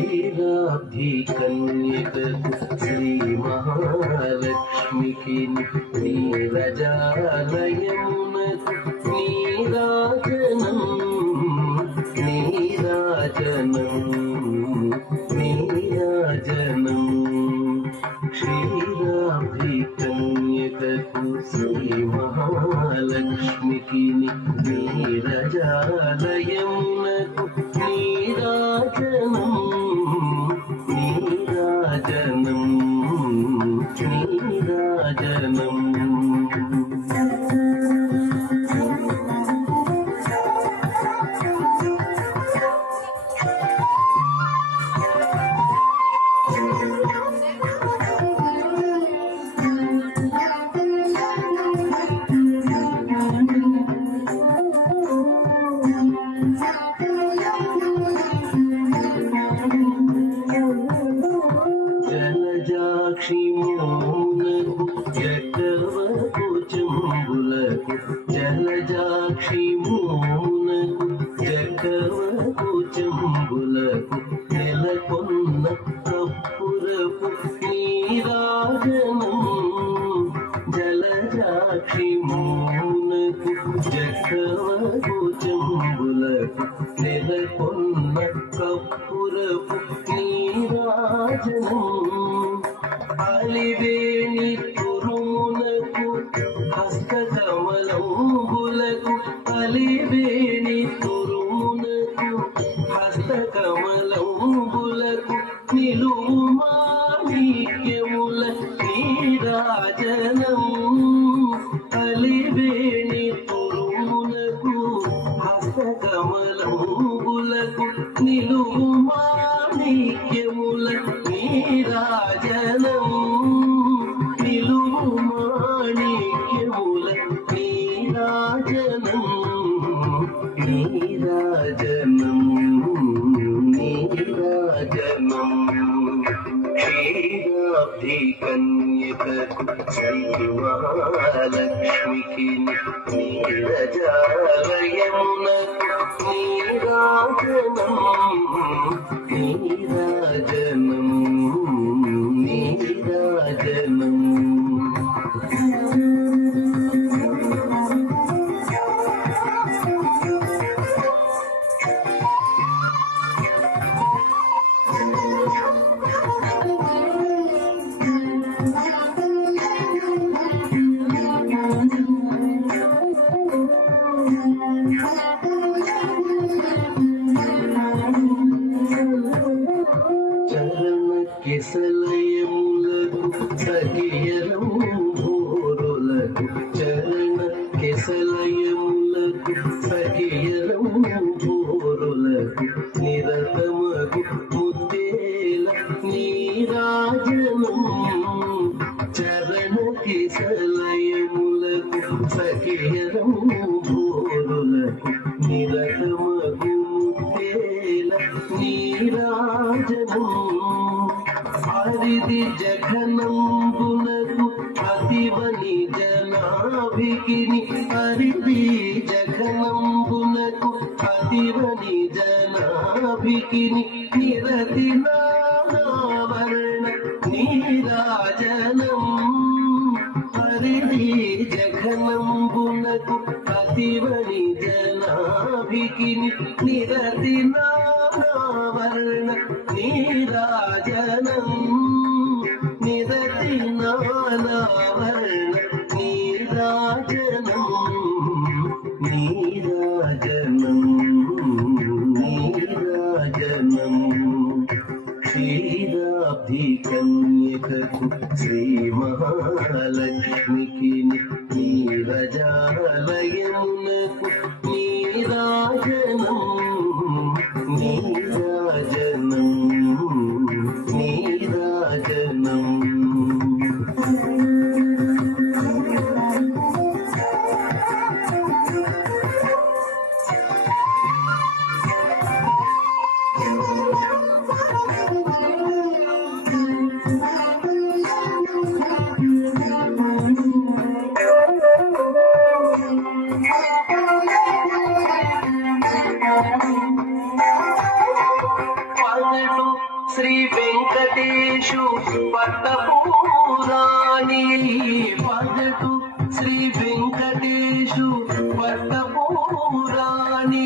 క్షీరాబ్ధి కన్యకకు శ్రీ మహాలక్ష్మికి నీరజాలయమునకు నీరాజనం నీరాజనం నీరాజనం. క్షీరాబ్ధి కన్యకకు శ్రీ మహాలక్ష్మికి నీరజాలయమునకు నీరాజనం నీరాజనం నీరాజనం. జలజాక్షి మోనకు జగవకు చెంబులకు జలజాక్షి మోనకు జగవకు చెంబులకు నెలకొన్న కప్పురపు నీరాజనం. జలజాక్షి మోనకు జగవకు చెంబులకు నెలకొన్న కప్పురపు నీరాజనం. అలివేణి తురుమునకు హస్తకమలంబులకు అలివేణి తురుమునకు హస్తకమలంబులకు నిలువు మాణిక్యముల నీరాజనం. అలివేణి తురుమునకు హస్తకమలంబులకు నిలువు మాణిక్యముల నీరాజనం. నిలువు మాణిక్యముల నీరాజనం నీరాజనం నీరాజనం. క్షీరాబ్ధి కన్యకకు శ్రీ మహాలక్ష్మికి నీరజాలయమునకు నీరాజనం నీరాజనం నీరాజనం. చరణ కెసలయములకు సఖియలం భోరులకు చరణ కెసలయములకు సఖియలం భోరులకు నిరతమగు ముద్దేల నీరాజనం. చరణ కెసలయములకు సఖియలం భోరులకు నిరతమగు ముద్దేల నీరాజనం. హరిది జఘనంబునకు అతివని జనాభికిని హరిది జఘనంబునకు అతివని జనాభికిని నిరతి నానావర్ణ నీరాజనం. హరిది జఘనంబునకు అతివని జనాభికిని నిరతి నానావర్ణ నీరాజనం. నిరతి నానావర్ణ నీరాజనం నీరాజనం నీరాజనం. క్షీరాబ్ధి కన్యకకు శ్రీ మహాలక్ష్మికి నీరజాలయమునకు నీరాజనం నీరాజనం నీరాజనం. వెంకటేశు పట్టపూరాణి పగటు శ్రీ వెంకటేశు పట్టపూరాణి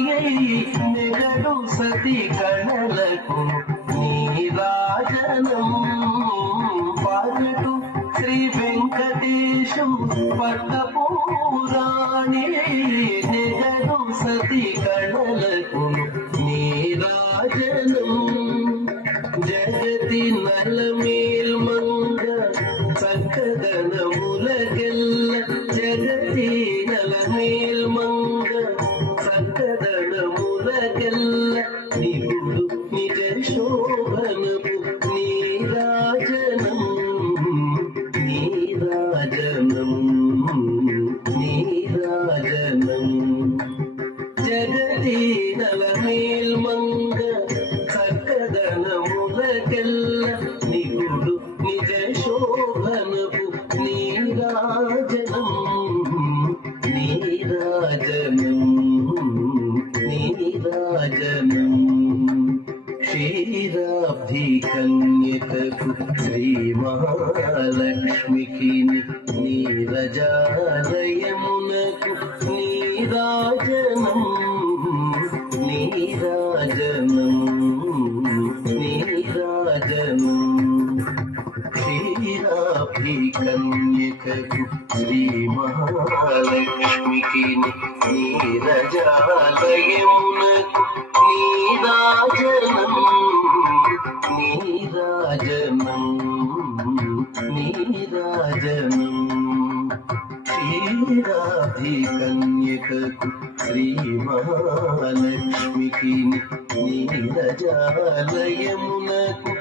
నెగడు సతి గణలకు నీరాజనం పగటు శ్రీ వెంకటేశు పట్టపూరాణి నెగడు సతి గణలకు నీరాజనం జగతి నలమేల్ మంగ చక్కదనములకెల్ల జగతి నలమేల్ మంగ చక్కదనములకెల్ల నిపుడు నిజ శోభనము నీరాజనం నీరాజనం నీరాజనం జగతి నలమేల్ మంగ చక్కదనములకెల్ల నిగుడు నిజ శోభనపు నీరాజనం నీరాజనం నీరాజనం క్షీరాబ్ధి కన్యకకు శ్రీ మహాలక్ష్మికి నీరజాలయమునకు నీరాజనం నీరాజనం నీరాజనం క్షీరాబ్ధి కన్యకకు శ్రీ మహాలక్ష్మికి నీరజాలయమునకు నీరాజనం నీరాజనం నీరాజనం క్షీరాబ్ధి కన్యకకు శ్రీ మహాలక్ష్మికి నీరజాలయమునకు